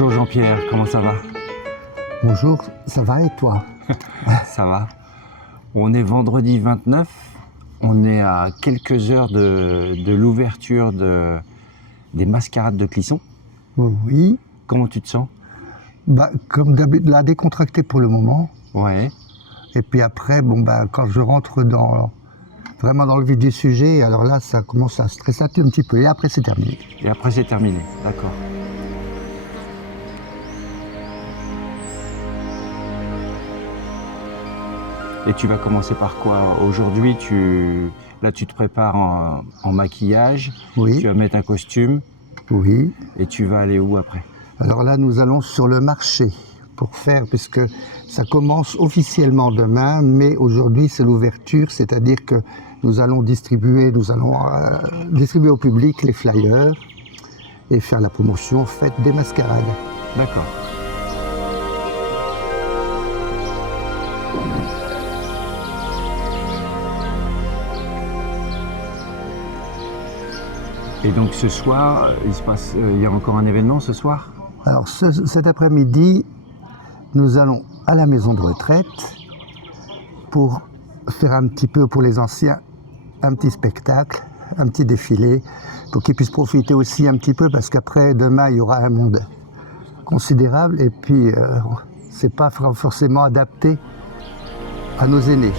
Bonjour Jean-Pierre, comment ça va? Bonjour, ça va et toi? Ça va. On est vendredi 29, on est à quelques heures de l'ouverture des mascarades de Clisson. Oui, Comment tu te sens? comme d'habitude, là, décontracté pour le moment. Ouais, Et puis après, quand je rentre vraiment dans le vif du sujet, alors là, ça commence à stresser un petit peu. Et après, c'est terminé. et après c'est terminé, d'accord. Et tu vas commencer par quoi? Aujourd'hui, tu te prépares en maquillage, Oui. tu vas mettre un costume Oui. et tu vas aller où après? Alors là, nous allons sur le marché pour faire, puisque ça commence officiellement demain, mais aujourd'hui, c'est l'ouverture, c'est-à-dire que nous allons distribuer au public les flyers et faire la promotion faite des mascarades. D'accord. Et donc ce soir, il y a encore un événement ce soir? Alors cet après-midi, nous allons à la maison de retraite pour faire un petit peu pour les anciens, un petit spectacle, un petit défilé, pour qu'ils puissent profiter aussi un petit peu, parce qu'après, demain, il y aura un monde considérable, et puis c'est pas forcément adapté à nos aînés.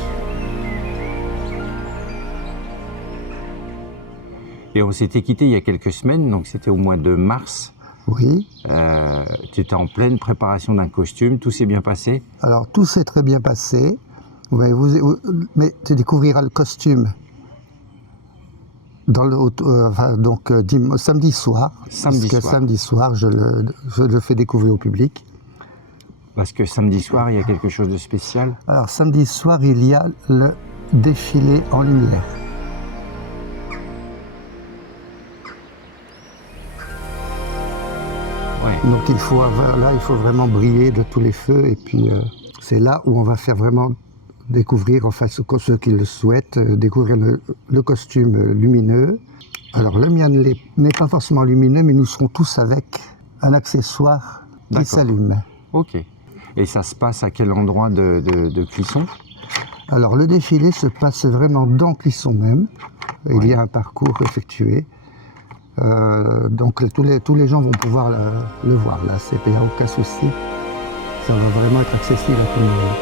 Et on s'était quitté il y a quelques semaines, donc c'était au mois de mars. Oui. Tu étais en pleine préparation d'un costume, tout s'est bien passé? Alors tout s'est très bien passé, mais tu découvriras le costume samedi soir. Samedi soir, je le fais découvrir au public. Parce que samedi soir, il y a quelque chose de spécial? Alors samedi soir, il y a le défilé en lumière. Ouais. Donc il faut vraiment briller de tous les feux, et puis c'est là où on va faire vraiment découvrir, enfin ceux qui le souhaitent, découvrir le costume lumineux. Alors le mien n'est pas forcément lumineux, mais nous serons tous avec un accessoire qui s'allume. Ok. Et ça se passe à quel endroit de Clisson? Alors le défilé se passe vraiment dans Clisson même. Ouais. Il y a un parcours effectué. Donc tous les gens vont pouvoir le voir là, il n'y a aucun souci. Ça va vraiment être accessible à tout le monde.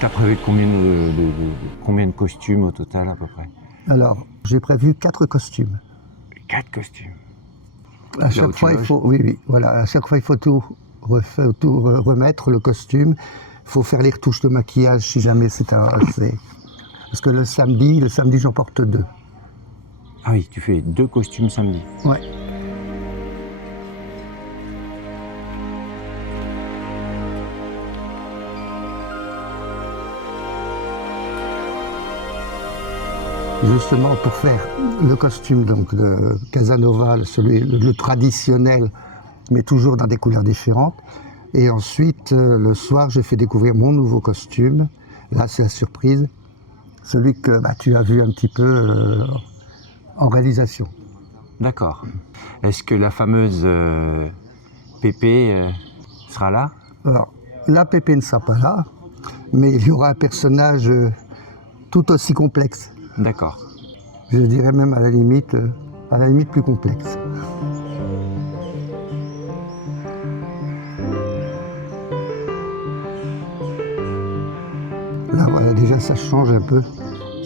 Tu as prévu combien de costumes au total à peu près? Alors, j'ai prévu 4 costumes. 4 costumes? À chaque fois, à chaque fois, il faut tout remettre, le costume. Il faut faire les retouches de maquillage si jamais parce que le samedi, j'en porte 2. Ah oui, tu fais 2 costumes samedi? Ouais. Justement, pour faire le costume donc, de Casanova, le traditionnel, mais toujours dans des couleurs différentes. Et ensuite, le soir, j'ai fait découvrir mon nouveau costume. Là, c'est la surprise. Celui que tu as vu un petit peu en réalisation. D'accord. Est-ce que la fameuse Pépé sera là? Alors, la Pépé ne sera pas là, mais il y aura un personnage tout aussi complexe. D'accord. Je dirais même à la limite plus complexe. Là, voilà, déjà ça change un peu,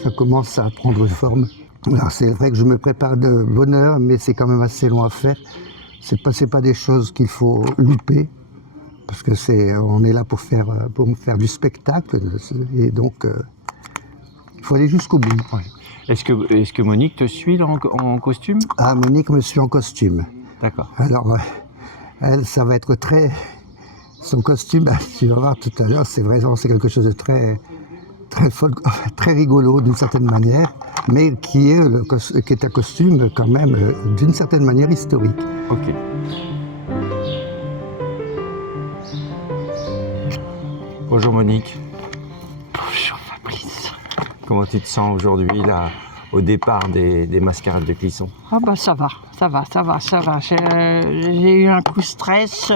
ça commence à prendre forme. Alors c'est vrai que je me prépare de bonne heure, mais c'est quand même assez long à faire. C'est pas des choses qu'il faut louper, parce que on est là pour faire du spectacle, et donc il faut aller jusqu'au bout. Ouais. Est-ce que Monique te suit en costume? Ah, Monique me suit en costume. D'accord. Alors, elle, ça va être son costume, tu vas voir tout à l'heure, c'est quelque chose de très rigolo d'une certaine manière, mais qui est un costume quand même d'une certaine manière historique. Ok. Bonjour Monique. Bonjour Fabrice. Comment tu te sens aujourd'hui, là, au départ des mascarades de Clisson? Ah bah ça va. J'ai eu un coup de stress.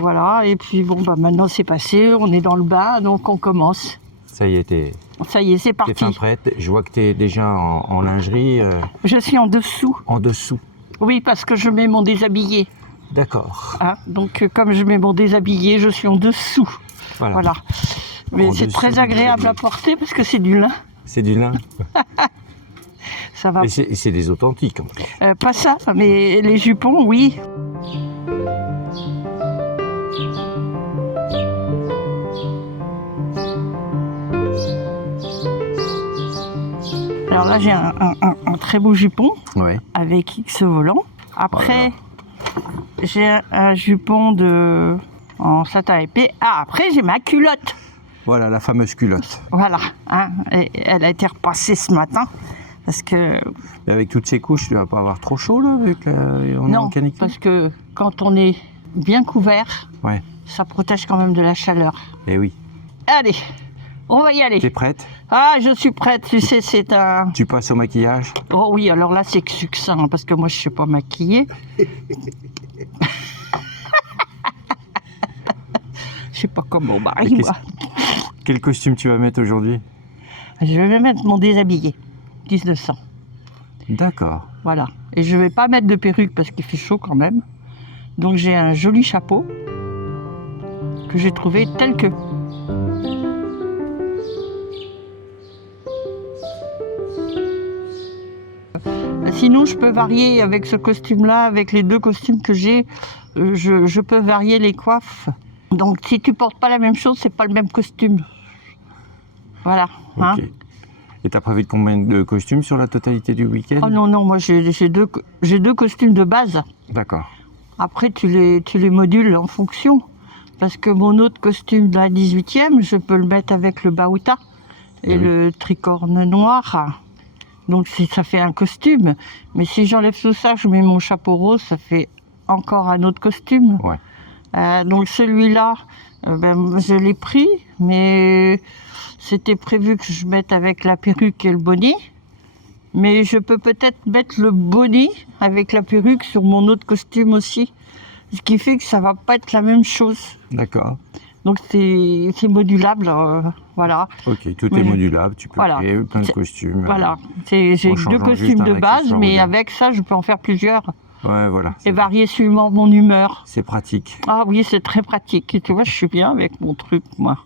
Voilà, et puis bon, bah maintenant c'est passé, on est dans le bain, donc on commence. Ça y est, Ça y est, c'est t'es parti. fin prête. Je vois que t'es déjà en lingerie. Je suis en dessous. En dessous. Oui, parce que je mets mon déshabillé. D'accord. Hein, donc comme je mets mon déshabillé, je suis en dessous. Voilà. Mais c'est dessous, très agréable à porter parce que c'est du lin. C'est du lin. Ça va. Et c'est des authentiques en plus. Pas ça, mais les jupons, oui. Alors là, j'ai un très beau jupon Ouais. avec X volant. Après, j'ai un jupon en satin épais. Ah, après, j'ai ma culotte. Voilà, la fameuse culotte. Voilà. Hein, et elle a été repassée ce matin. Parce que... Et avec toutes ces couches, tu vas pas avoir trop chaud, là, avec Non, parce que quand on est bien couvert, Ouais. ça protège quand même de la chaleur. Eh oui. Allez, on va y aller. T'es prête? Ah, je suis prête. Tu sais, c'est un... Tu passes au maquillage? Oh oui, alors là, c'est succinct, hein, parce que moi, je ne sais pas maquiller. Je sais pas comment on marie, moi. Quel costume tu vas mettre aujourd'hui? Je vais mettre mon déshabillé, 1900. D'accord. Voilà. Et je vais pas mettre de perruque parce qu'il fait chaud quand même. Donc j'ai un joli chapeau que j'ai trouvé tel que. Sinon, je peux varier avec ce costume-là, avec les deux costumes que j'ai. Je peux varier les coiffes. Donc si tu portes pas la même chose, c'est pas le même costume. Voilà. Hein. Ok. Et t'as prévu de combien de costumes sur la totalité du week-end? Oh non, non, moi j'ai deux costumes de base. D'accord. Après, tu les modules en fonction. Parce que mon autre costume de la 18e, je peux le mettre avec le baouta et le tricorne noir. Donc ça fait un costume. Mais si j'enlève tout ça, je mets mon chapeau rose, ça fait encore un autre costume. Ouais. Donc celui-là, je l'ai pris, mais c'était prévu que je mette avec la perruque et le bonnet. Mais je peux peut-être mettre le bonnet avec la perruque sur mon autre costume aussi. Ce qui fait que ça va pas être la même chose. D'accord. Donc c'est modulable, voilà. Ok, tout est modulable, tu peux Voilà. créer plein de costumes. Voilà, j'ai en deux changeant costumes juste un de base, accessoire ou mais deux. avec ça, je peux en faire plusieurs Ouais, voilà. et varier suivant mon humeur. C'est pratique. Ah oui, c'est très pratique. Et tu vois, je suis bien avec mon truc, moi.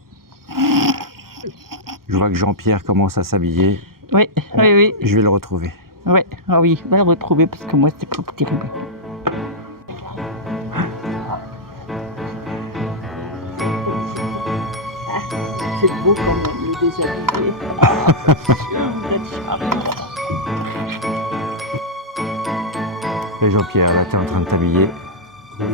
Je vois que Jean-Pierre commence à s'habiller. Oui, oui. Je vais le retrouver. Ouais. Ah oui, je vais le retrouver parce que moi, c'est pas terrible. C'est beau quand même, le déshabillé. Et Jean-Pierre, là, t'es en train de t'habiller. Oui.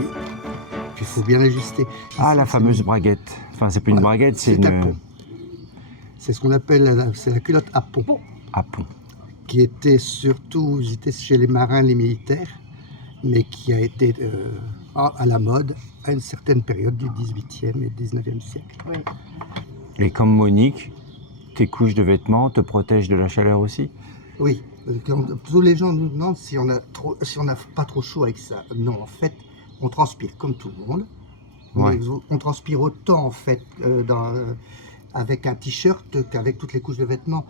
Il faut bien ajuster. Ah, la fameuse braguette. Enfin, c'est plus une braguette, c'est un pont. une... C'est ce qu'on appelle la culotte à pont, à pont. qui était surtout usitée chez les marins, les militaires, mais qui a été à la mode à une certaine période du 18e et 19e siècle. Oui. Et comme Monique, tes couches de vêtements te protègent de la chaleur aussi? Oui, tous les gens nous demandent si on n'a pas trop chaud avec ça. Non, en fait, on transpire comme tout le monde. Ouais. On transpire autant en fait avec un t-shirt qu'avec toutes les couches de vêtements.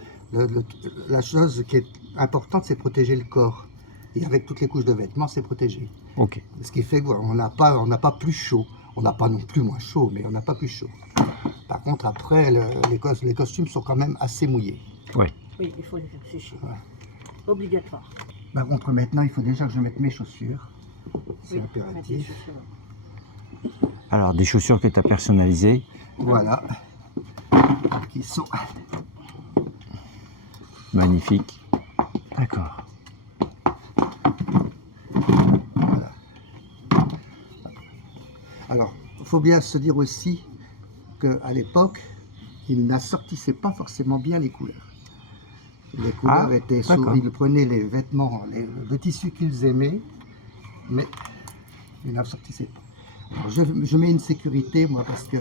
La chose qui est importante, c'est protéger le corps. Et avec toutes les couches de vêtements, c'est protégé. Ok. Ce qui fait qu'on n'a pas plus chaud. On n'a pas non plus moins chaud, mais on n'a pas plus chaud. Par contre, après, les costumes sont quand même assez mouillés. Ouais. Oui, il faut les faire sécher. Ouais. Obligatoire. Par contre, maintenant, il faut déjà que je mette mes chaussures. C'est Oui, impératif. Alors, des chaussures que tu as personnalisées. Voilà. Qui sont... Magnifiques. D'accord. Voilà. Alors, il faut bien se dire aussi qu'à l'époque, ils n'assortissaient pas forcément bien les couleurs. Les couleurs étaient d'accord. ils prenaient les vêtements, le tissu qu'ils aimaient, mais ils n'assortissaient pas. Alors, je mets une sécurité, moi, parce que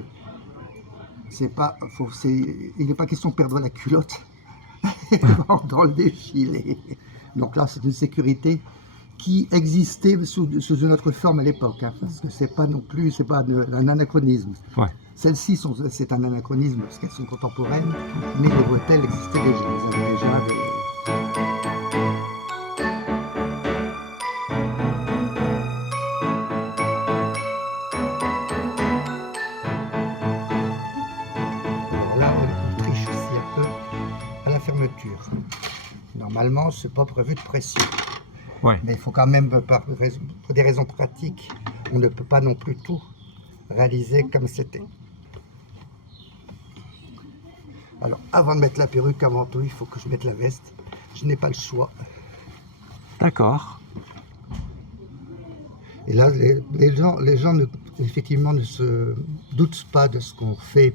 il n'est pas question de perdre la culotte dans le défilé. Donc là, c'est une sécurité qui existait sous une autre forme à l'époque, hein, parce que c'est pas un anachronisme. Ouais. Celles-ci c'est un anachronisme parce qu'elles sont contemporaines, mais les bretelles existaient déjà. Elles avaient déjà Alors là, on triche aussi un peu à la fermeture. Normalement, c'est pas prévu de pression. Ouais. Mais il faut quand même, pour des raisons pratiques, on ne peut pas non plus tout réaliser comme c'était. Alors, avant de mettre la perruque, avant tout, il faut que je mette la veste. Je n'ai pas le choix. D'accord. Et là, les gens effectivement ne se doutent pas de ce qu'on fait.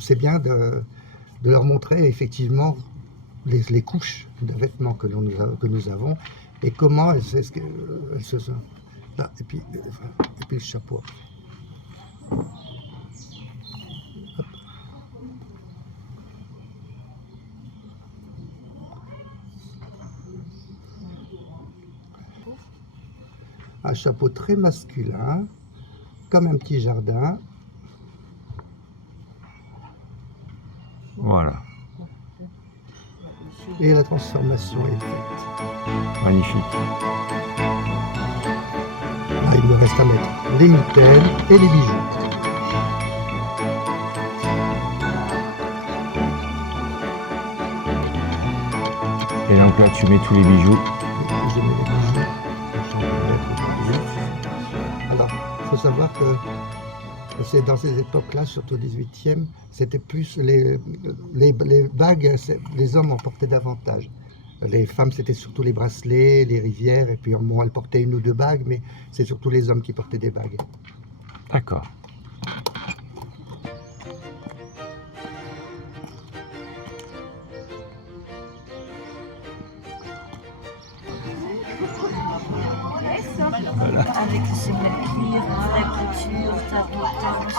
C'est bien de leur montrer effectivement les couches de vêtements que nous avons et comment elles se sont. Là, et puis le chapeau. Hop. Un chapeau très masculin, comme un petit jardin. Voilà. Et la transformation est faite. Magnifique. Là, il me reste à mettre les mitaines et les bijoux. Et donc là, tu mets tous les bijoux. Je mets les bijoux. J'en vais mettre les bijoux. Alors, il faut savoir que c'est dans ces époques-là, surtout au XVIIIe, c'était plus les bagues, les hommes en portaient davantage. Les femmes, c'était surtout les bracelets, les rivières, et puis bon, elles portaient une ou deux bagues, mais c'est surtout les hommes qui portaient des bagues. D'accord. Avec le semelle cuir, la couture, tapotage,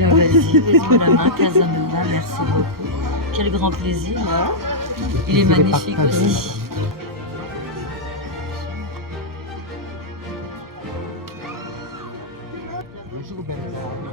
vas-y la main, Casanova, merci beaucoup. Quel grand plaisir. Il est magnifique aussi. Bonjour, belle dame.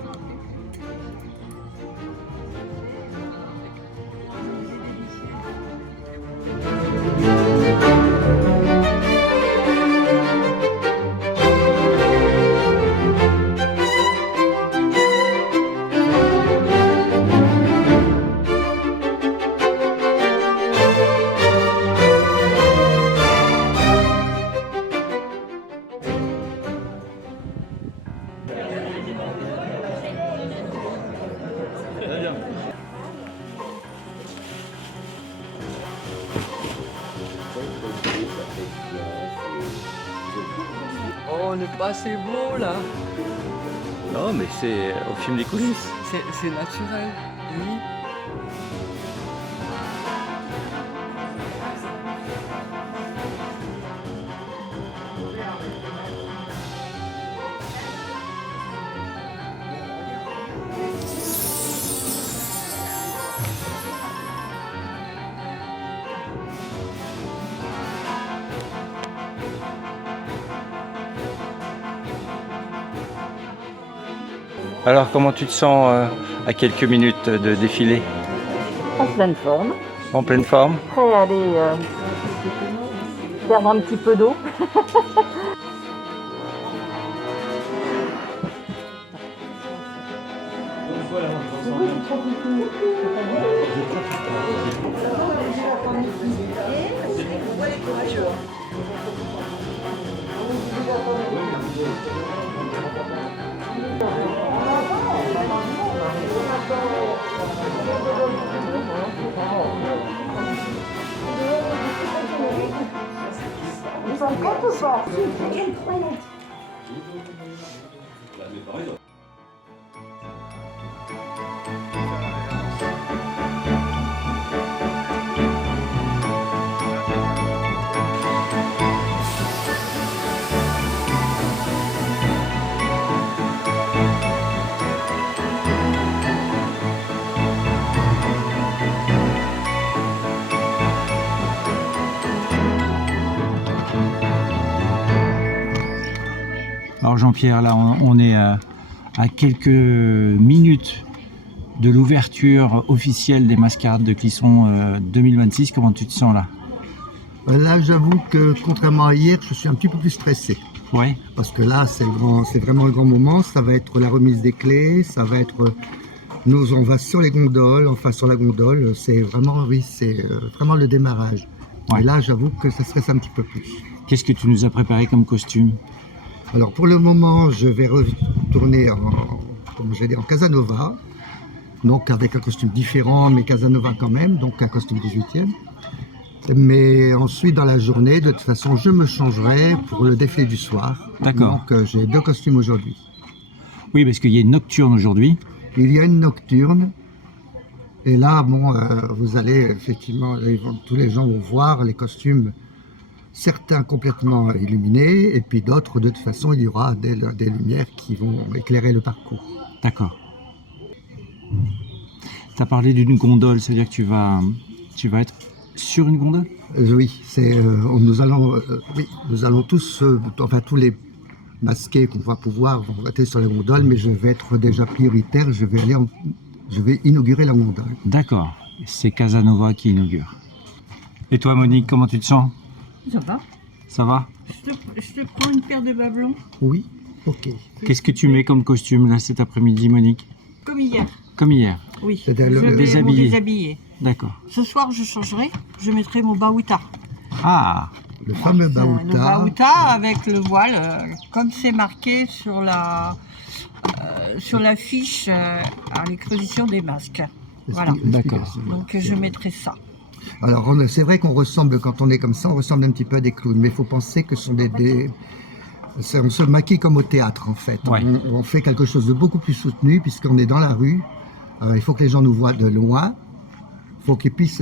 Oh, on n'est pas assez beau là. Non, mais c'est au film des coulisses. C'est naturel. Oui. Alors, comment tu te sens à quelques minutes de défilé? En pleine forme, En pleine forme? prêt à aller perdre un petit peu d'eau. Vous en compte ou pas? Incroyable. Alors Jean-Pierre, là on est à quelques minutes de l'ouverture officielle des mascarades de Clisson 2026. Comment tu te sens là? Là, j'avoue que contrairement à hier, je suis un petit peu plus stressé. Ouais, Parce que là, c'est vraiment un grand moment. Ça va être la remise des clés, ça va être... on va sur les gondoles, enfin sur la gondole. C'est vraiment, oui, c'est vraiment le démarrage. Ouais. Et là, j'avoue que ça stresse un petit peu plus. qu'est-ce que tu nous as préparé comme costume? Alors pour le moment, je vais retourner en Casanova. Donc avec un costume différent, mais Casanova quand même, donc un costume 18e. Mais ensuite, dans la journée, de toute façon, je me changerai pour le défilé du soir. D'accord. Donc j'ai 2 costumes aujourd'hui. Oui, parce qu'il y a une nocturne aujourd'hui. Il y a une nocturne. Et là, bon, vous allez effectivement, tous les gens vont voir les costumes, certains complètement illuminés, et puis d'autres, de toute façon, il y aura des lumières qui vont éclairer le parcours. D'accord. Tu as parlé d'une gondole, ça veut dire que tu vas être sur une gondole? Oui, nous allons tous, enfin tous les masqués qu'on va pouvoir vont être sur les gondoles, mais je vais être déjà prioritaire, je vais inaugurer la gondole. D'accord, c'est Casanova qui inaugure. Et toi Monique, comment tu te sens? Ça va. Ça va? Je te prends une paire de bas blancs, Oui, ok. Qu'est-ce que tu mets comme costume là cet après-midi Monique? comme hier. Comme hier. Oui, C'est je vais vous déshabiller. déshabiller. D'accord. Ce soir, je changerai. Je mettrai mon baouta. Ah, Le fameux Le baouta. baouta avec le voile, comme c'est marqué sur l'affiche à l'exposition des masques. Voilà. D'accord. Donc je mettrai ça. Alors c'est vrai qu'on ressemble, quand on est comme ça, on ressemble un petit peu à des clowns, mais il faut penser que ce sont on se maquille comme au théâtre en fait. Ouais. On fait quelque chose de beaucoup plus soutenu puisqu'on est dans la rue. Il faut que les gens nous voient de loin. Il faut qu'ils puissent,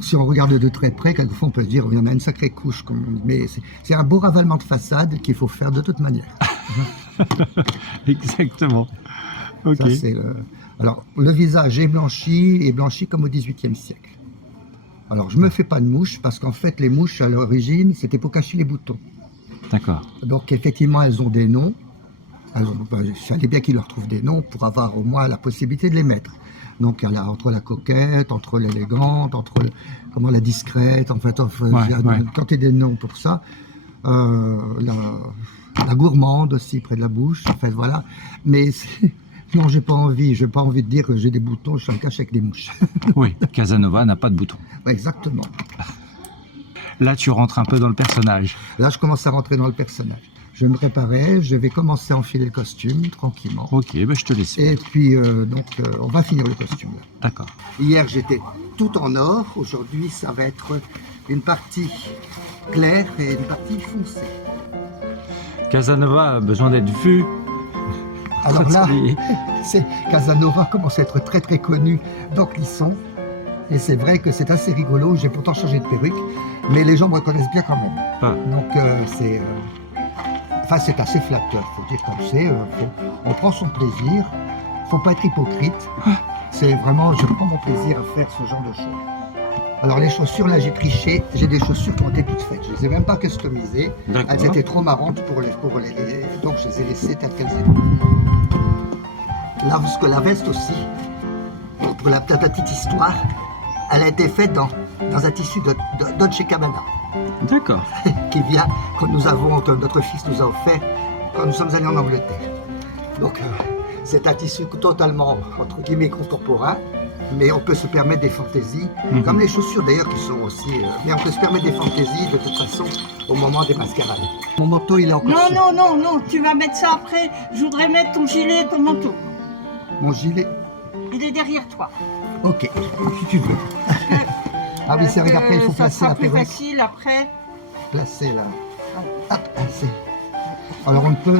si on regarde de très près, quelquefois on peut se dire il y en a une sacrée couche. Mais c'est un beau ravalement de façade qu'il faut faire de toute manière. exactement. Ok. Ça, Alors le visage est blanchi comme au XVIIIe siècle. Alors je me fais pas de mouches parce qu'en fait les mouches à l'origine c'était pour cacher les boutons. D'accord. Donc effectivement, elles ont des noms. Il fallait bien qu'ils leur trouvent des noms pour avoir au moins la possibilité de les mettre. Donc il y a entre la coquette, entre l'élégante, entre la discrète, en fait, il y a une quantité de noms pour ça. La gourmande aussi près de la bouche, en fait, voilà. Mais non, j'ai pas envie de dire que j'ai des boutons, je suis en cache avec des mouches. Oui, Casanova n'a pas de bouton. Ouais, exactement. Là, tu rentres un peu dans le personnage. Là, je commence à rentrer dans le personnage. Je me préparais, je vais commencer à enfiler le costume tranquillement. Ok, ben je te laisse. Et puis, on va finir le costume là. D'accord. Hier, j'étais tout en or. Aujourd'hui, ça va être une partie claire et une partie foncée. Casanova a besoin d'être vu. Alors là, Oui. Casanova commence à être très très connu dans Clisson. Et c'est vrai que c'est assez rigolo. J'ai pourtant changé de perruque, mais les gens me reconnaissent bien quand même. Ah. Donc c'est assez flatteur. Faut dire comme c'est. On prend son plaisir. Faut pas être hypocrite. C'est vraiment, je prends mon plaisir à faire ce genre de choses. Alors les chaussures, là j'ai triché. J'ai des chaussures qui ont été toutes faites. Je les ai même pas customisées. D'accord. Elles étaient trop marrantes pour les donc je les ai laissées telles qu'elles étaient. Là, parce que la veste aussi, pour la petite histoire, elle a été faite dans un tissu de Dolce & Gabbana, D'accord. que notre fils nous a offert quand nous sommes allés en Angleterre. Donc, c'est un tissu totalement, entre guillemets, contemporain, mais on peut se permettre des fantaisies, comme les chaussures d'ailleurs qui sont aussi... mais on peut se permettre des fantaisies de toute façon au moment des mascarades. Mon manteau, il est encore Non, tu vas mettre ça après. Je voudrais mettre ton gilet et ton manteau. Mon gilet, Il est derrière toi. ok, si tu veux. Ah oui, c'est vrai qu'après, il faut ça placer sera la plus perruque. facile après. Placer là. Hop, c'est... Alors on ne peut...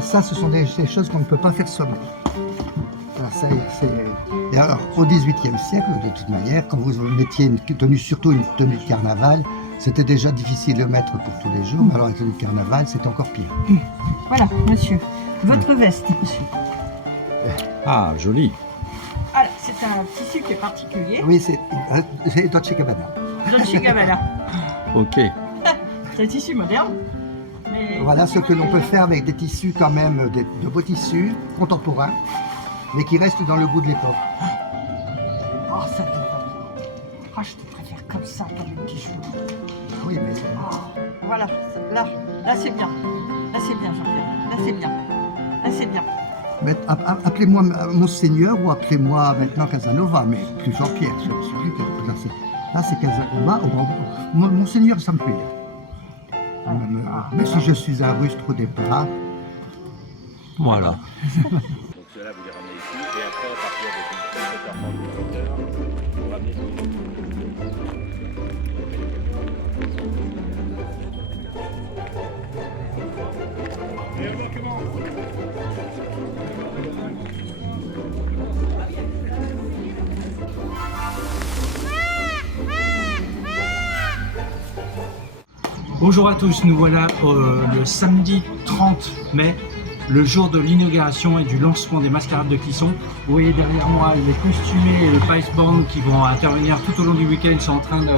Ça, ce sont des choses qu'on ne peut pas faire soi-même. Et alors, au XVIIIe siècle, de toute manière, quand vous mettiez une tenue, surtout une tenue de carnaval, c'était déjà difficile de mettre pour tous les jours, mais alors la tenue de carnaval, c'est encore pire. Voilà, monsieur. Votre veste, monsieur. Ah, joli. Alors, c'est un tissu qui est particulier. Oui, c'est Dolce & Gabbana. Dolce & Gabbana. Ok. C'est un tissu moderne. Mais Voilà ce que l'on peut faire avec des tissus quand même, de beaux tissus contemporains, mais qui restent dans le goût de l'époque. Oh, ça te va. Oh, je te préfère comme ça qu'avec des cheveux. Oui, mais Voilà, là c'est bien. Là c'est bien, Jean-Pierre. Là c'est bien. Là c'est bien. mais appelez-moi Monseigneur ou appelez-moi maintenant Casanova, mais plus Jean-Pierre. Je suis plus Casanova. Là, c'est Casanova. Monseigneur, ça me plaît. Mais si je suis un rustre au départ, Voilà. Donc cela, vous les ramenez ici, et après, à partir de 17h30, 18h, vous ramenez tout. Bonjour à tous, nous voilà le samedi 30 mai, le jour de l'inauguration et du lancement des mascarades de Clisson. Vous voyez derrière moi les costumés et le Pice Band qui vont intervenir tout au long du week-end sont en train de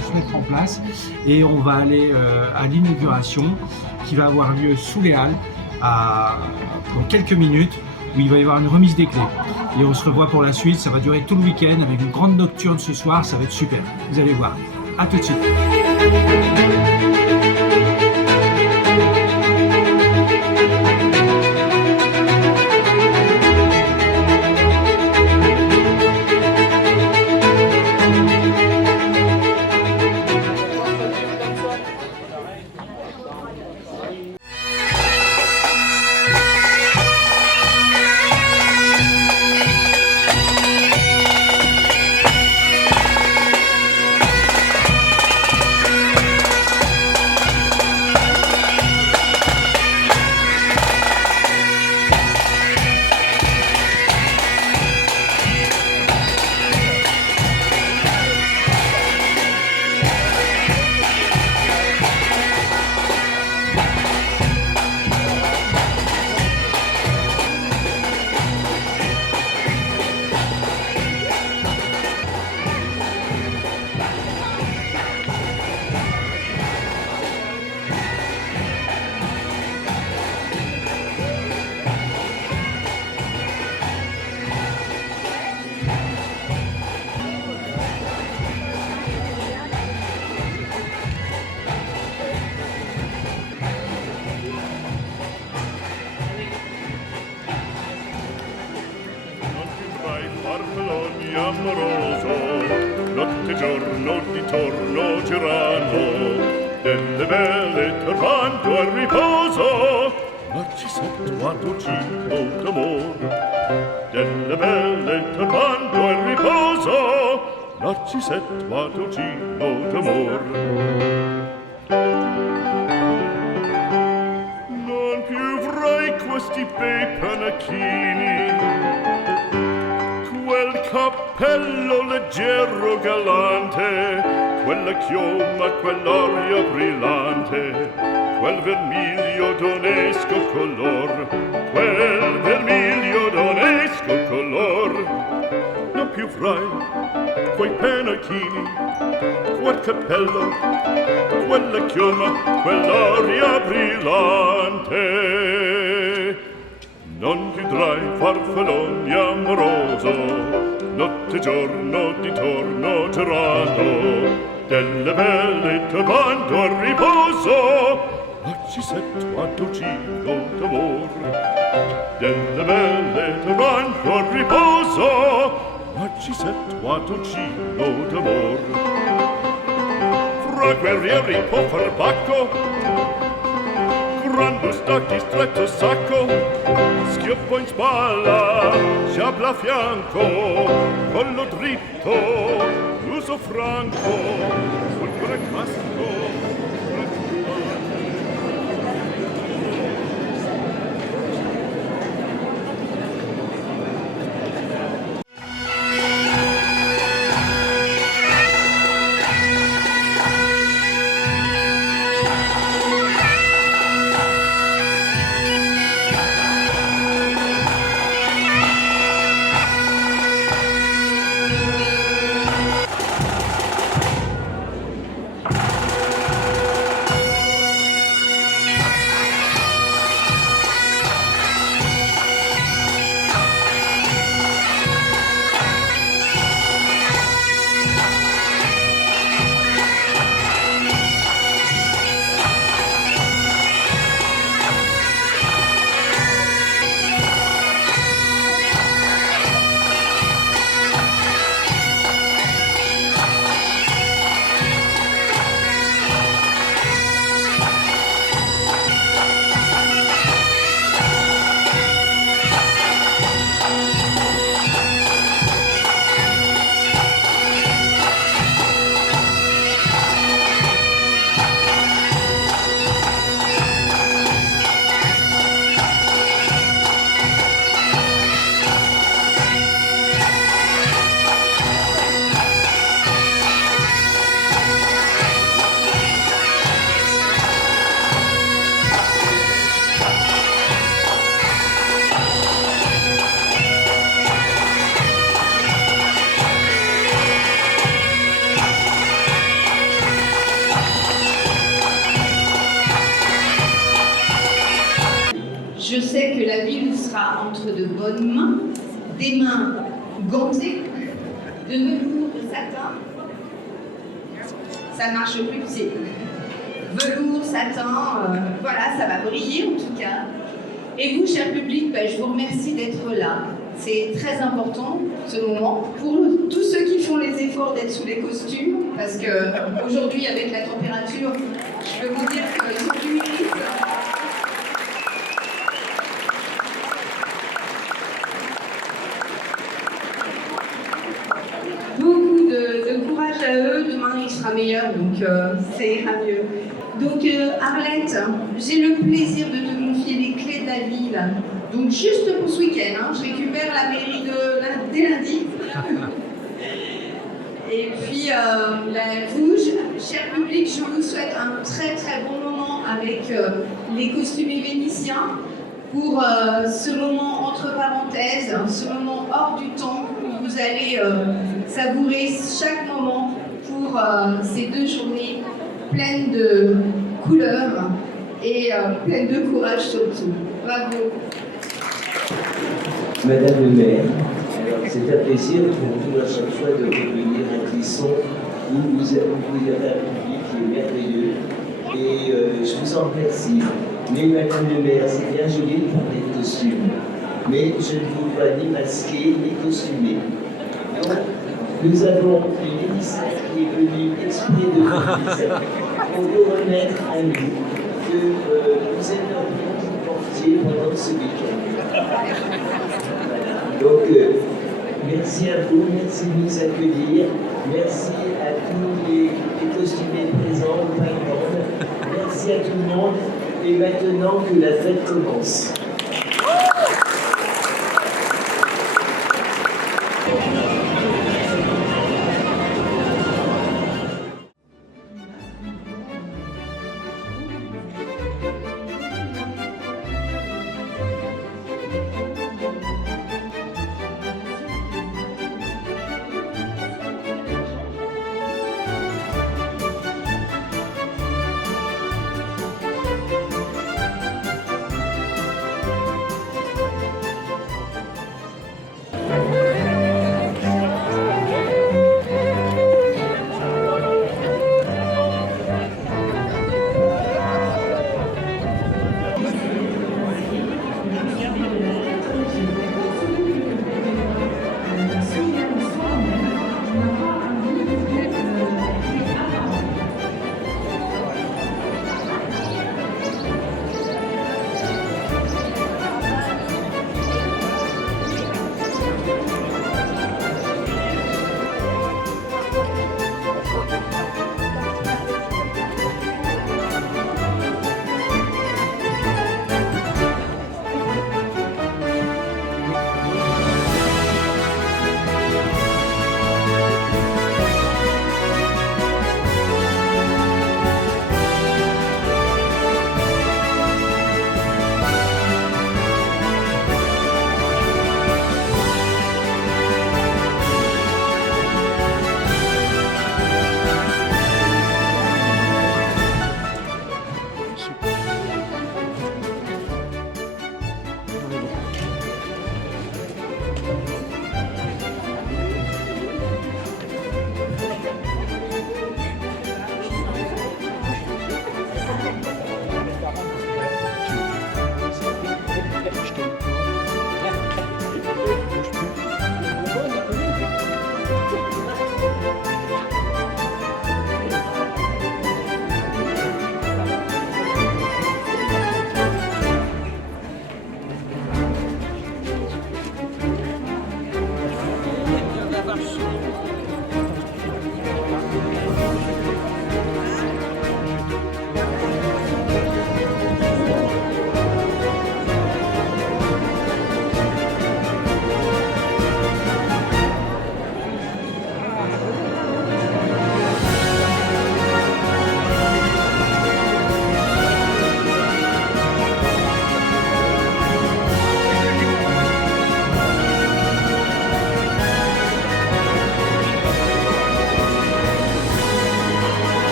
se mettre en place. Et on va aller à l'inauguration qui va avoir lieu sous les Halles dans quelques minutes, où il va y avoir une remise des clés. Et on se revoit pour la suite, ça va durer tout le week-end avec une grande nocturne ce soir, ça va être super. Vous allez voir. À tout de suite. Farfalloni amoroso, notte e giorno di torno girando, delle belle turbando al riposo, Narcisetto ad uccido d'amor. Delle belle turbando al riposo, Narcisetto ad uccido d'amor. Non più avrai questi bei panacchini, quel cappello leggero galante, quella chioma, quell'aria brillante, quel vermiglio d'onesco color, quel vermiglio d'onesco color. Non più avrai quei pennacchini, quel cappello, quella chioma, quell'aria brillante. Non chiudrai farfalloni amoroso, notte e giorno di torno girando, delle belle turbando al riposo, Narcisetto ad uccido d'amor. Delle belle turbando al riposo, Narcisetto ad uccido d'amor. Fra guerrieri può far bacco, grande stacchi, stretto sacco, schioppo in spalla, sciabla a fianco, collo dritto, uso franco, sul casco. des mains gantées, de velours, de satin. Ça ne marche plus, c'est velours, satin, voilà, ça va briller en tout cas. Et vous, cher public, je vous remercie d'être là. C'est très important, ce moment, pour tous ceux qui font les efforts d'être sous les costumes, parce qu'aujourd'hui, avec la température, je peux vous dire qu'ils ont du mérite. Beaucoup de courage à eux, demain il sera meilleur, donc ça ira mieux. Donc Arlette, j'ai le plaisir de te confier les clés de la ville. Donc juste pour ce week-end, je récupère la mairie dès lundi. Et puis vous, cher public, je vous souhaite un très très bon moment avec les costumés vénitiens pour ce moment entre parenthèses, ce moment hors du temps où vous allez savourer chaque moment pour ces 2 journées pleines de couleurs et pleines de courage surtout. Bravo. Madame le maire, c'est un plaisir pour nous à chaque fois de revenir à Clisson où vous avez un public qui est merveilleux et je vous en remercie. Mais Madame le maire, c'est bien joli de parler de costumes, mais je ne vous vois ni masqué ni costumé. Donc, nous avons une émissaire qui est venue exprès de vous pour vous remettre à nous que vous êtes notre portier pendant ce week-end. Donc, merci à vous, merci de nous accueillir, merci à tous les costumés présents au Pac-Man, merci à tout le monde, et maintenant que la fête commence.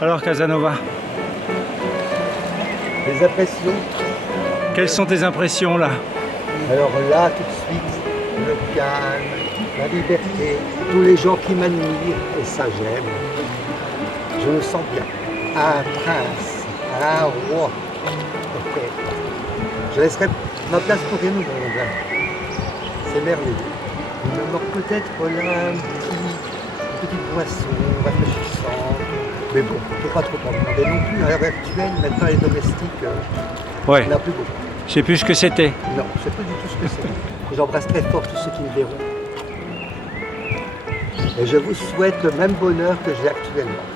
Alors Casanova, Les impressions. quelles sont tes impressions là? Alors là, tout de suite, le calme, la liberté, tous les gens qui m'admirent, et ça j'aime. Je me sens bien. Un prince, un roi. Ok. Je laisserai ma place pour rien au monde. C'est merveilleux. Il me manque peut-être là une petite boisson rafraîchissante. Mais bon, il ne faut pas trop en demander non plus. À l'heure actuelle, maintenant les domestiques, Ouais, il n'y en a plus beaucoup. je sais plus ce que c'était. Non, je ne sais pas du tout ce que c'est. J'embrasse très fort tous ceux qui me verront. Et je vous souhaite le même bonheur que j'ai actuellement.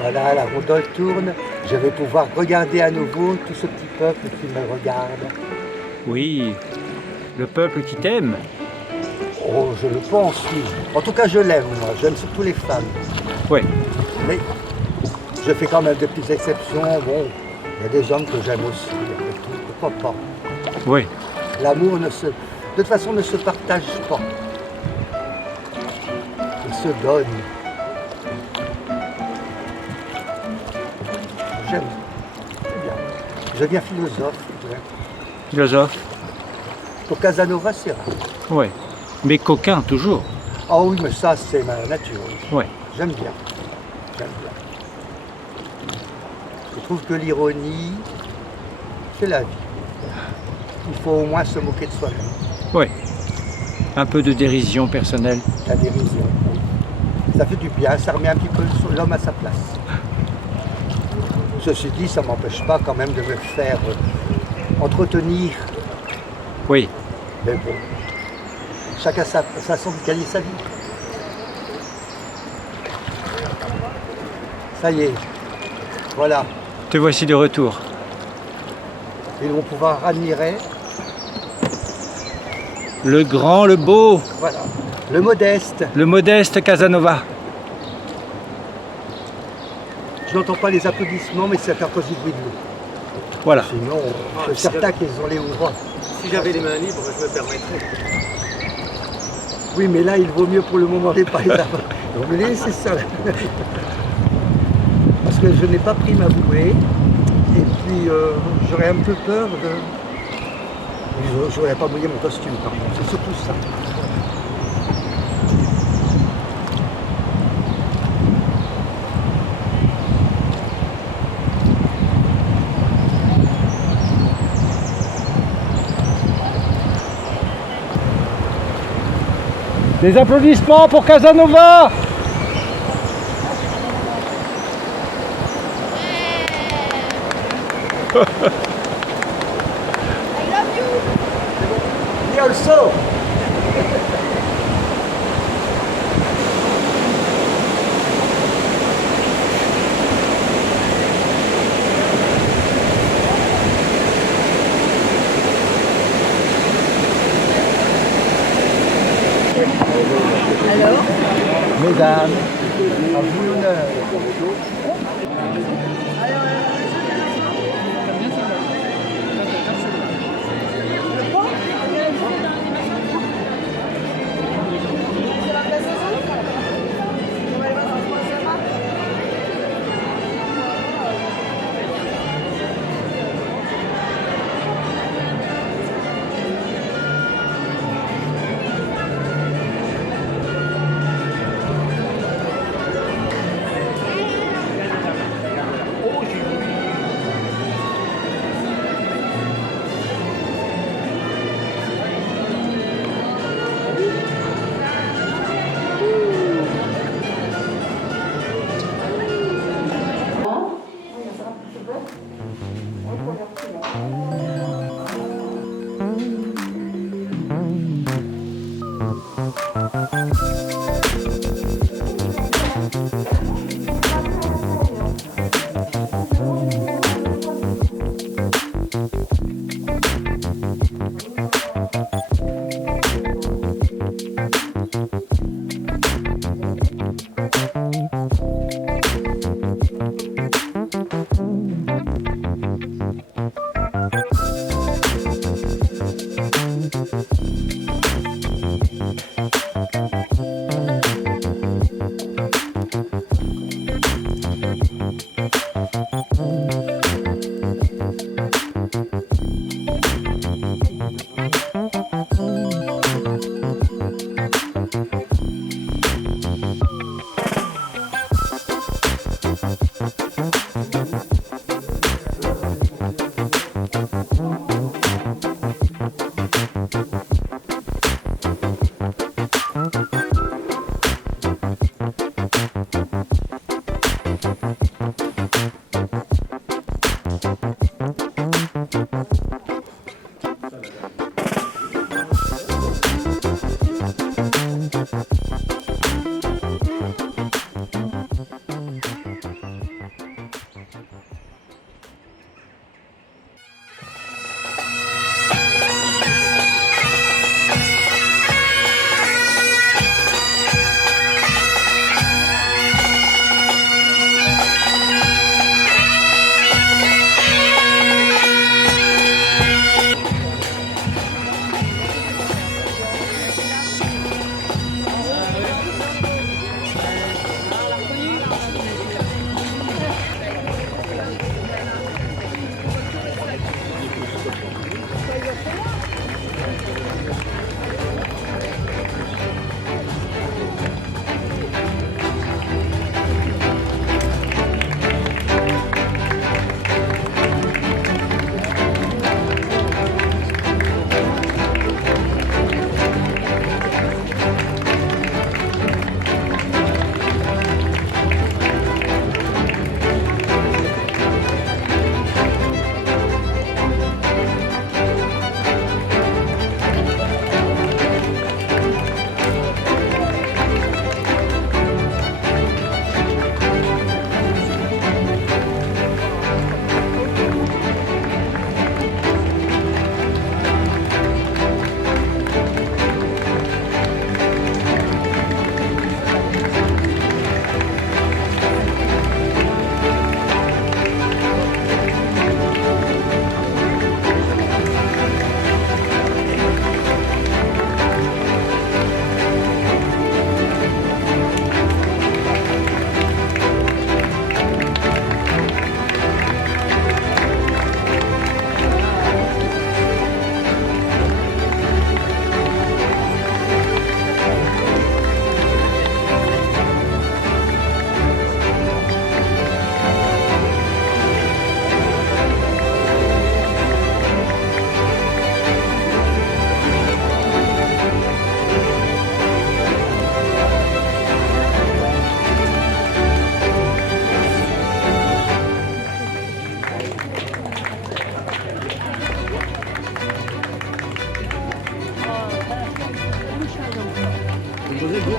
Voilà, la rondole tourne. Je vais pouvoir regarder à nouveau tout ce petit peuple qui me regarde. Oui, le peuple qui t'aime. Oh, je le pense, oui. En tout cas, je l'aime, moi. J'aime surtout les femmes. Ouais, Mais je fais quand même de petites exceptions. Bon, il y a des hommes que j'aime aussi. Après tout, pourquoi pas. ouais. L'amour de toute façon ne se partage pas. Il se donne. J'aime. C'est bien. Je deviens philosophe. Philosophe. Pour Casanova, c'est rare. Ouais. Mais coquin toujours. Ah oui, mais ça, c'est ma nature. Ouais. J'aime bien. J'aime bien. Je trouve que l'ironie, c'est la vie. Il faut au moins se moquer de soi-même. Ouais. Un peu de dérision personnelle. La dérision. Oui. Ça fait du bien, ça remet un petit peu l'homme à sa place. Ceci dit, ça ne m'empêche pas quand même de me faire entretenir. Oui. Mais bon, chacun sa façon de gagner sa vie. Ça y est, voilà. Te voici de retour. Ils vont pouvoir admirer, Le grand, le beau, voilà, le modeste. le modeste Casanova. Je n'entends pas les applaudissements, mais c'est à cause du bruit de l'eau. Voilà. Sinon, je suis certain qu'ils ont les ouvroirs. Si j'avais les mains libres, je me permettrais. Oui, mais là, il vaut mieux pour le moment les pas les avoir. Il vaut mieux les laisser ça. Là. Parce que je n'ai pas pris ma bouée. Et puis, j'aurais un peu peur de... Je n'aurais pas mouillé mon costume, par contre. C'est surtout ça. Des applaudissements pour Casanova. Me also. Alors, Mesdames, à vous l'honneur.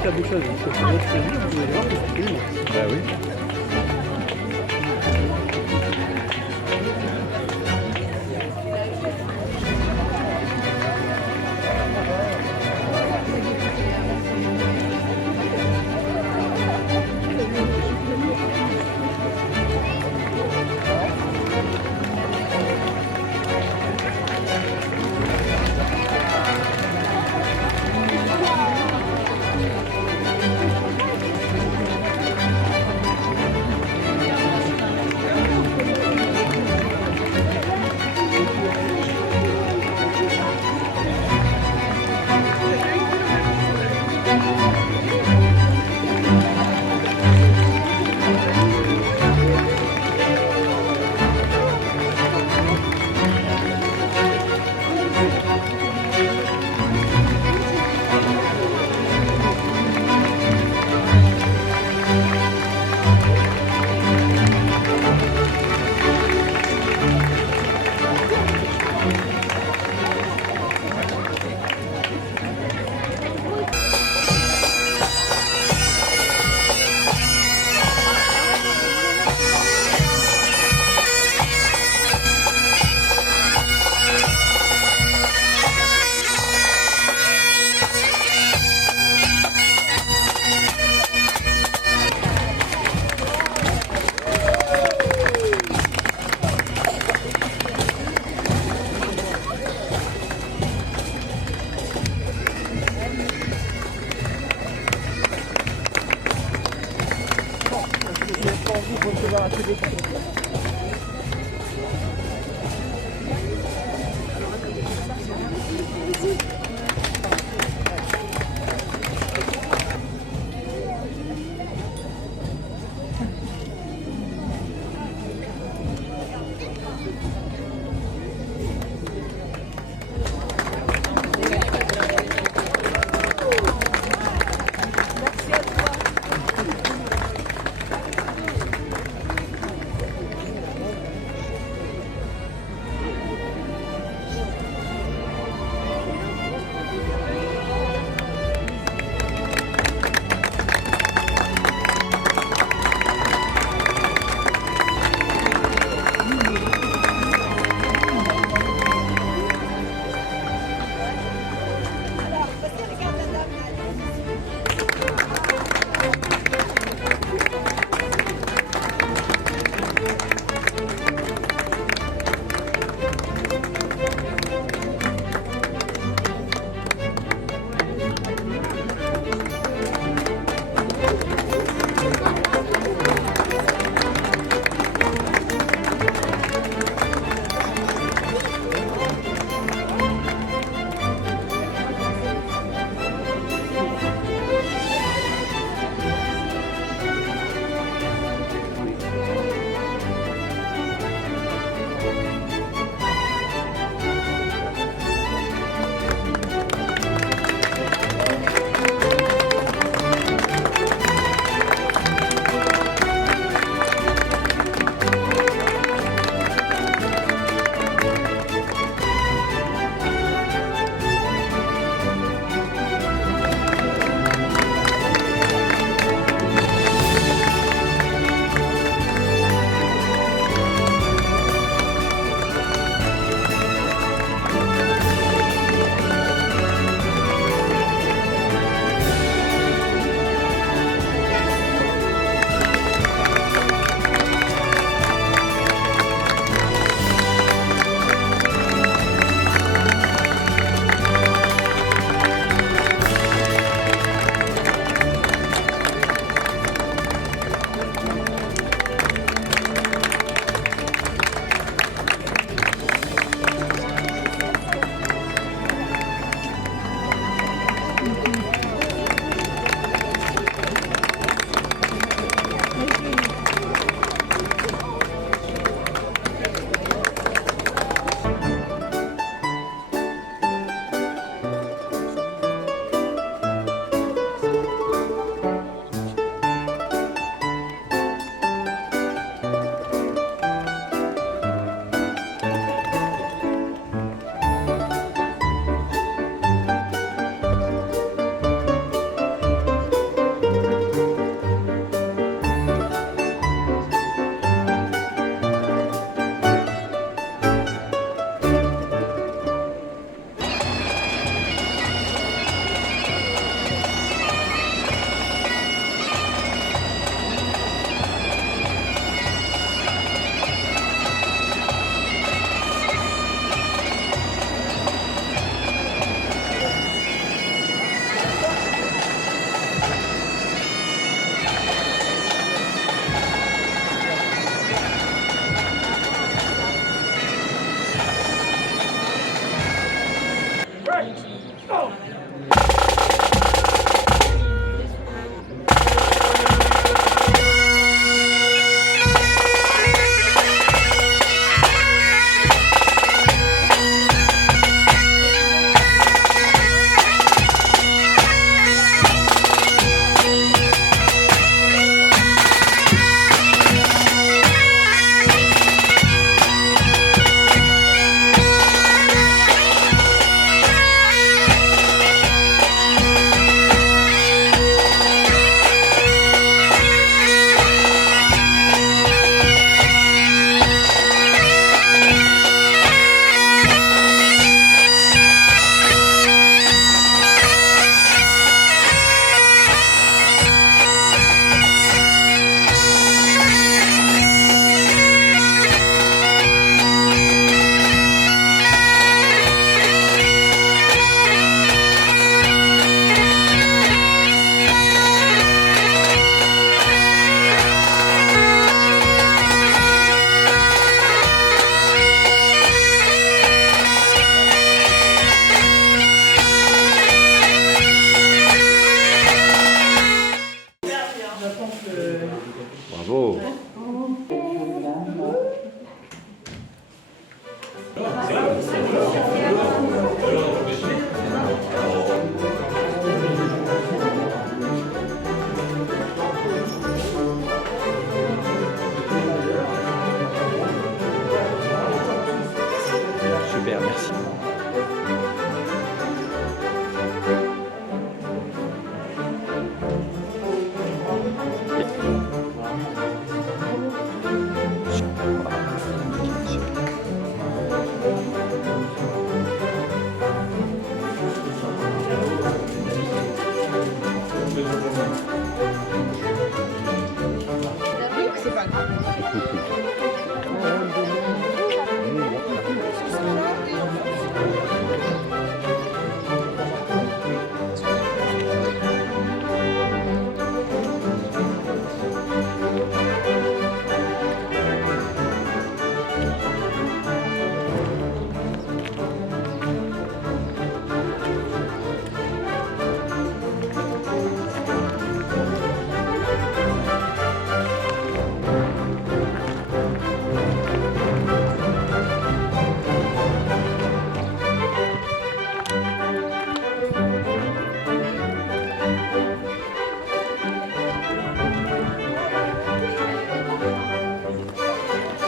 La boucheuse, parce que pour notre plaisir, vous pouvez voir que c'est une. Bah oui.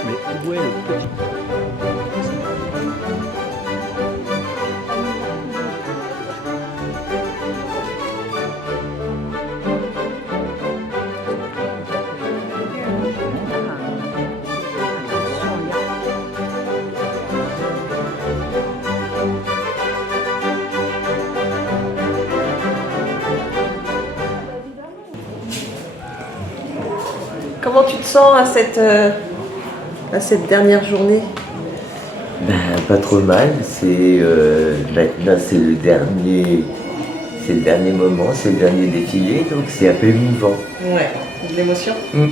Mais où est le petit... Comment tu te sens à cette dernière journée? Ben, pas trop mal, maintenant c'est le dernier moment, c'est le dernier défilé, donc c'est un peu émouvant. Ouais, de l'émotion. Ouais.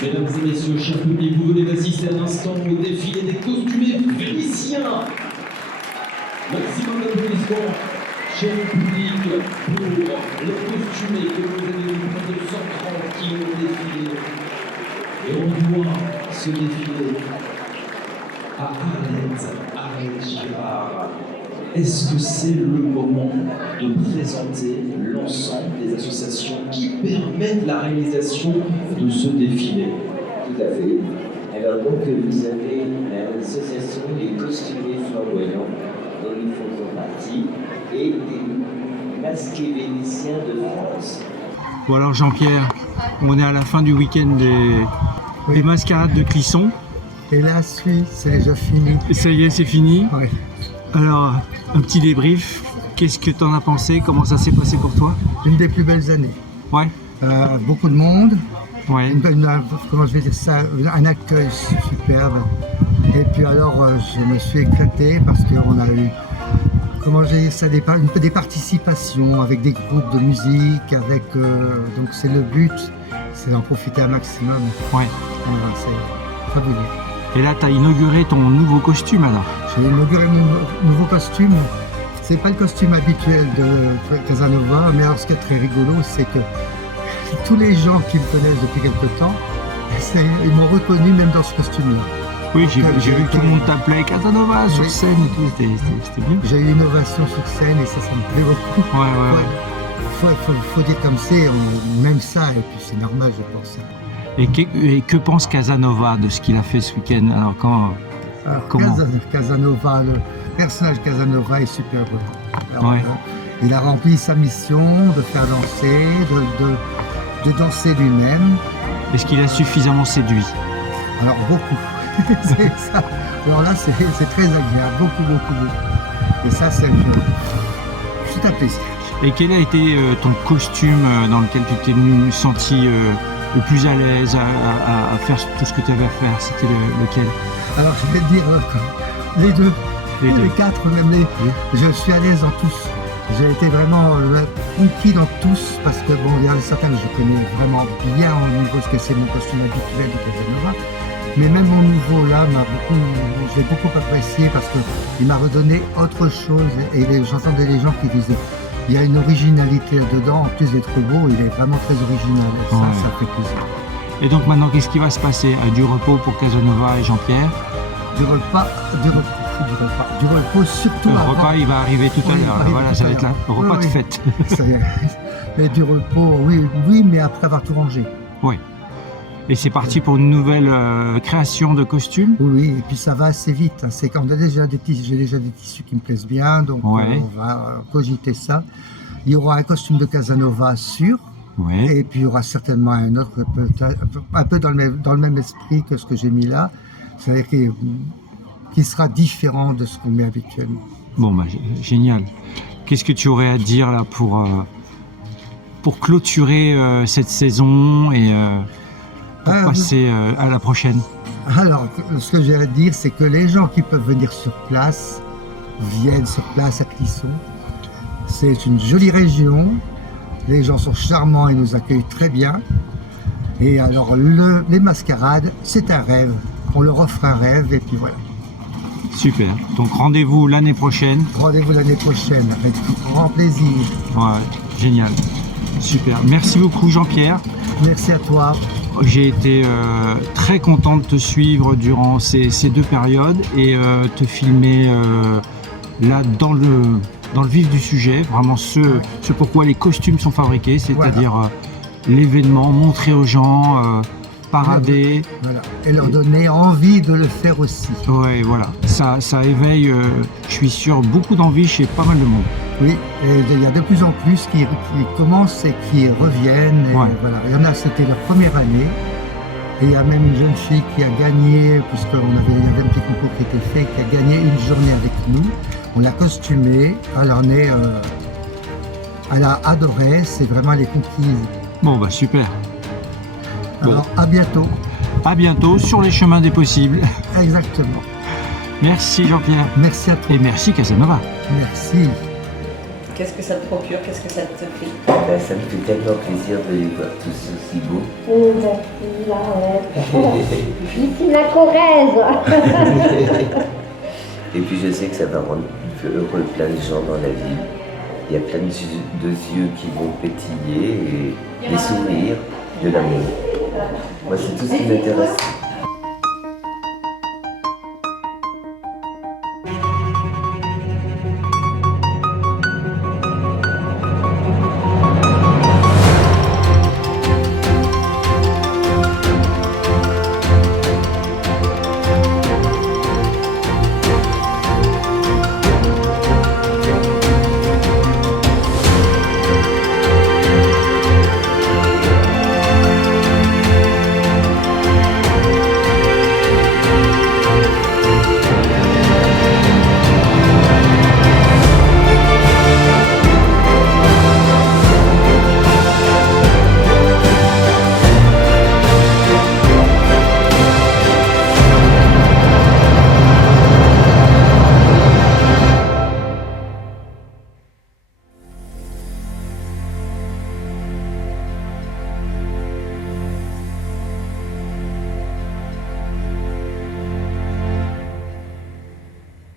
Mesdames et messieurs, chers publics, vous venez d'assister à l'instant au défilé des costumés vénitiens. Maximum d'applaudissements, cher public, pour les costumés que vous avez vu, près de 130 qui ont défilé. Et on doit ce défilé à Arlette Girard. Est-ce que c'est le moment de présenter l'ensemble des associations qui permettent la réalisation de ce défilé? Tout à fait. Alors donc vous avez l'association des costumés flamboyants dont nous faisons partie et des masqués vénitiens de France. Bon alors Jean-Pierre, on est à la fin du week-end des mascarades de Clisson. Et là, c'est déjà fini. Ça y est, c'est fini. Ouais. Alors, un petit débrief. Qu'est-ce que tu en as pensé? Comment ça s'est passé pour toi? Une des plus belles années. Ouais. Beaucoup de monde, Ouais. Comment je vais dire ça, un accueil superbe. Et puis alors, je me suis éclaté parce qu'on a eu, comment j'ai dit ça, des participations avec des groupes de musique, avec, donc c'est le but, c'est d'en profiter un maximum. Ouais. Voilà, c'est fabuleux. Et là, tu as inauguré ton nouveau costume alors? J'ai inauguré mon nouveau costume. C'est pas le costume habituel de Casanova, mais alors ce qui est très rigolo, c'est que tous les gens qui me connaissent depuis quelque temps, ils m'ont reconnu même dans ce costume-là. Oui, j'ai vu que tout le monde t'appelait Casanova sur scène et tout, c'était bien. J'ai eu une ovation sur scène et ça me plaît beaucoup. Ouais. Faut dire comme c'est, on aime ça et puis c'est normal, je pense. Et que pense Casanova de ce qu'il a fait ce week-end? Alors comment Casanova, le personnage Casanova est superbe. Alors, ouais. Il a rempli sa mission de faire danser, de danser lui-même. Est-ce qu'il a suffisamment séduit? Alors beaucoup. C'est ça. Alors là, c'est très agréable, beaucoup. Et ça, c'est un plaisir. Et quel a été ton costume dans lequel tu t'es senti le plus à l'aise à faire tout ce que tu avais à faire? C'était lequel? Alors, je vais te dire les deux. Les quatre, même je suis à l'aise dans tous. J'ai été vraiment conquis dans tous parce que bon, il y en a certains que je connais vraiment bien au niveau de ce que c'est mon costume habituel de Casanova. Mais même mon nouveau là, j'ai beaucoup apprécié parce qu'il m'a redonné autre chose et j'entendais les gens qui disaient il y a une originalité dedans, en plus d'être beau, il est vraiment très original. Et ça fait plaisir. Et donc maintenant, qu'est-ce qui va se passer? Du repos pour Casanova et Jean-Pierre? Du repos surtout. Le repas, il va arriver tout à l'heure. Voilà, ça va être là, le repas de fête. Ça y est. Mais du repos, oui, mais après avoir tout rangé. Oui. Et c'est parti pour une nouvelle création de costumes? Oui, et puis ça va assez vite. C'est quand j'ai déjà des tissus qui me plaisent bien, donc on va cogiter ça. Il y aura un costume de Casanova sûr, et puis il y aura certainement un autre un peu dans le même esprit que ce que j'ai mis là, c'est-à-dire qui sera différent de ce qu'on met habituellement. Bon, bah, génial. Qu'est-ce que tu aurais à dire là pour clôturer cette saison et pour passer à la prochaine? Alors, ce que j'ai à dire, c'est que les gens qui peuvent venir sur place, viennent sur place à Clisson. C'est une jolie région, les gens sont charmants et nous accueillent très bien. Et alors, les mascarades, c'est un rêve. On leur offre un rêve et puis voilà. Super. Donc rendez-vous l'année prochaine. Rendez-vous l'année prochaine, avec grand plaisir. Ouais, génial. Super. Merci beaucoup Jean-Pierre. Merci à toi. J'ai été très content de te suivre durant ces deux périodes et te filmer là dans le vif du sujet, vraiment ce pourquoi les costumes sont fabriqués, c'est-à-dire l'événement, montrer aux gens, parader. Voilà. Et leur donner envie de le faire aussi. Ouais, voilà. Ça éveille, je suis sûr, beaucoup d'envie chez pas mal de monde. Oui, et il y a de plus en plus qui commencent et qui reviennent. Et voilà. Il y en a, c'était leur première année. Et il y a même une jeune fille qui a gagné, puisqu'il y avait un petit concours qui était fait, qui a gagné une journée avec nous. On l'a costumée, elle a adoré, c'est vraiment les conquises. Bon, bah super. Alors, à bientôt. À bientôt sur les chemins des possibles. Exactement. Merci Jean-Pierre. Merci à toi. Et merci Casanova. Merci. Qu'est-ce que ça te procure? Qu'est-ce que ça te fait? Ça me fait tellement plaisir de les voir tous aussi beaux. Ici la Corrèze. Et puis je sais que ça va rendre heureux plein de gens dans la ville. Il y a plein de yeux qui vont pétiller, et des sourires, de l'amour. Moi c'est tout ce qui m'intéresse.